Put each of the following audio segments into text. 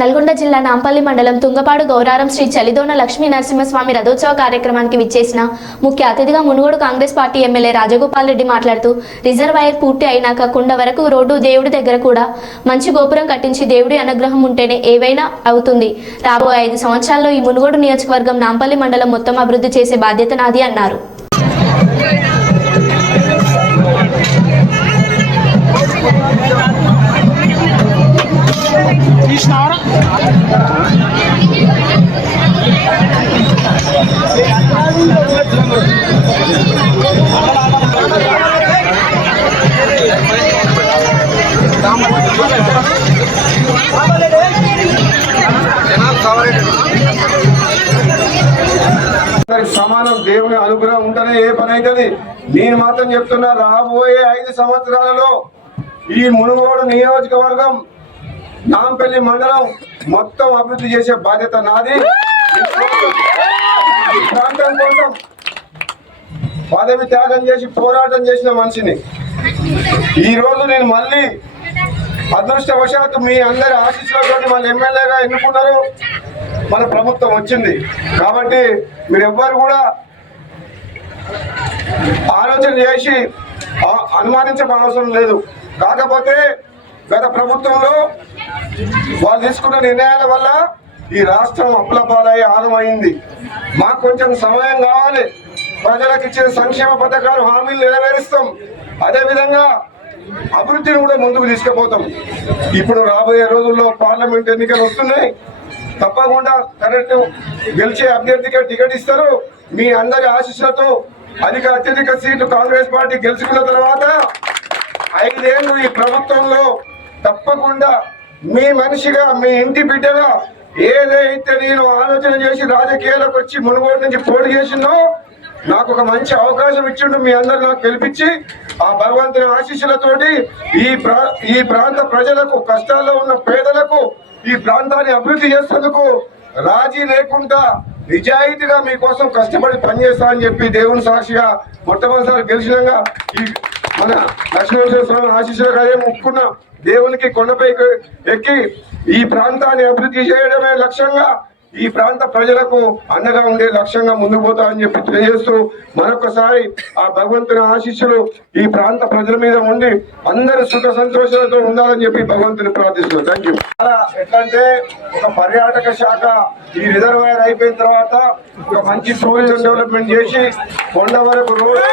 నల్గొండ జిల్లా నాంపల్లి మండలం తుంగపాడు గౌరారం శ్రీ చలిదోన లక్ష్మీ నరసింహస్వామి రథోత్సవ కార్యక్రమానికి విచ్చేసిన ముఖ్య అతిథిగా Munugode Congress party MLA Rajagopal Reddy మాట్లాడుతూ రిజర్వాయర్ పూర్తి అయినాక కుండ వరకు రోడ్డు దేవుడి దగ్గర కూడా మంచి గోపురం కట్టించి దేవుడి అనుగ్రహం ఉంటేనే ఏవైనా అవుతుంది. రాబోయే ఐదు సంవత్సరాల్లో ఈ మునుగోడు నియోజకవర్గం నాంపల్లి మండలం మొత్తం అభివృద్ధి చేసే బాధ్యత నాది అన్నారు. సమానం దేవుని అనుగ్రహం ఉంటేనే ఏ పని అవుతుంది? నేను మాత్రం చెప్తున్నా రాబోయే ఐదు సంవత్సరాలలో ఈ మునుగోడు నియోజకవర్గం నాంపల్లి మండలం మొత్తం అభివృద్ధి చేసే బాధ్యత నాది. ప్రాంతం కోసం పదవి త్యాగం చేసి పోరాటం చేసిన మనిషిని. ఈ రోజు నేను మళ్ళీ అదృష్టవశాత్తు మీ అందరి ఆశీస్సులతో మన ఎమ్మెల్యేగా ఎన్నుకున్నారు. మన ప్రభుత్వం వచ్చింది. కాబట్టి మీరెవ్వరు కూడా ఆలోచన చేసి ఆ- అవసరం లేదు. కాకపోతే గత ప్రభుత్వంలో వాళ్ళు తీసుకున్న నిర్ణయాల వల్ల ఈ రాష్ట్రం అప్పుల పాలయ్యి ఆదమైంది మాకు కొంచెం సమయం కావాలి. ప్రజలకు ఇచ్చిన సంక్షేమ పథకాలు హామీలు నెరవేరుస్తాం. అదేవిధంగా అభివృద్ధిని కూడా ముందుకు తీసుకుపోతాం. ఇప్పుడు రాబోయే రోజుల్లో పార్లమెంట్ ఎన్నికలు వస్తున్నాయి. తప్పకుండా కరెక్ట్ గెలిచే అభ్యర్థిగా టికెట్ ఇస్తారు. మీ అందరి ఆశీస్సులతో అధిక అత్యధిక సీట్లు కాంగ్రెస్ పార్టీ గెలుచుకున్న తర్వాత ఐదేళ్ళు ఈ ప్రభుత్వంలో తప్పకుండా మీ మనిషిగా మీ ఇంటి బిడ్డగా ఏదైతే నేను ఆలోచన చేసి రాజకీయాలకు వచ్చి మునుగోడు నుంచి పోటీ చేసిందో నాకు ఒక మంచి అవకాశం ఇచ్చిండు మీ అందరు నాకు గెలిపించి ఆ భగవంతుని ఆశీస్సులతోటి ఈ ప్రా ఈ ప్రాంత ప్రజలకు కష్టాల్లో ఉన్న పేదలకు ఈ ప్రాంతాన్ని అభివృద్ధి చేసేందుకు రాజీ లేకుండా నిజాయితీగా మీకోసం కష్టపడి పనిచేస్తా అని చెప్పి దేవుని సాక్షిగా మొట్టమొదటిసారి గెలిచినాక ఈ మన లక్ష్మీనరసింహ స్వామి ఆశీస్సులు కదే ముక్కున్న దేవునికి కొండపై ఎక్కి ఈ ప్రాంతాన్ని అభివృద్ధి చేయడమే లక్ష్యంగా ఈ ప్రాంత ప్రజలకు అండగా ఉండే లక్ష్యంగా ముందుకు పోతామని చెప్పి తెలియజేస్తూ మరొకసారి ఆ భగవంతుని ఆశీస్సులు ఈ ప్రాంత ప్రజల మీద ఉండి అందరూ సుఖ సంతోషాలతో ఉండాలని చెప్పి భగవంతుని ప్రార్థిస్తున్నాను థ్యాంక్ యూ ఎట్లంటే ఒక పర్యాటక శాఖ ఈ రిజర్వాయర్ అయిపోయిన తర్వాత ఒక మంచి టూరిజం డెవలప్మెంట్ చేసి కొండ వరకు రోడ్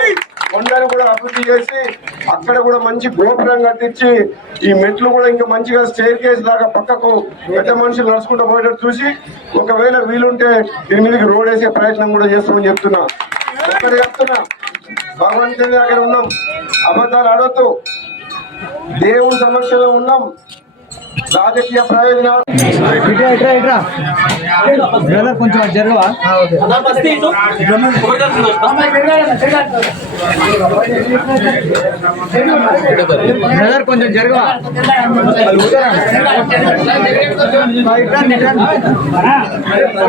కొండల కూడా అభివృద్ధి చేసి అక్కడ కూడా మంచి గోపురం కట్టించి ఈ మెట్లు కూడా ఇంకా మంచిగా స్టేర్ కేస్ లాగా పక్కకు పెద్ద మనుషులు నడుచుకుంటూ పోయేటట్టు చూసి ఒకవేళ వీలుంటే దీని మీదకి రోడ్ వేసే ప్రయత్నం కూడా చేస్తామని చెప్తున్నా. ఇక్కడ చెప్తున్నా. భగవంతుని దగ్గర ఉన్నాం. అబద్ధాలు ఆడొద్దు. దేవుని సమక్షంలో ఉన్నాం. రాజకీయ ప్రయోజనాలు ఇట్రా ఇట్రా ఇట్రా బ్రదర్ కొంచెం అది జరగవా బ్రదర్ కొంచెం జరగవా ఇట్రా ఇట్రా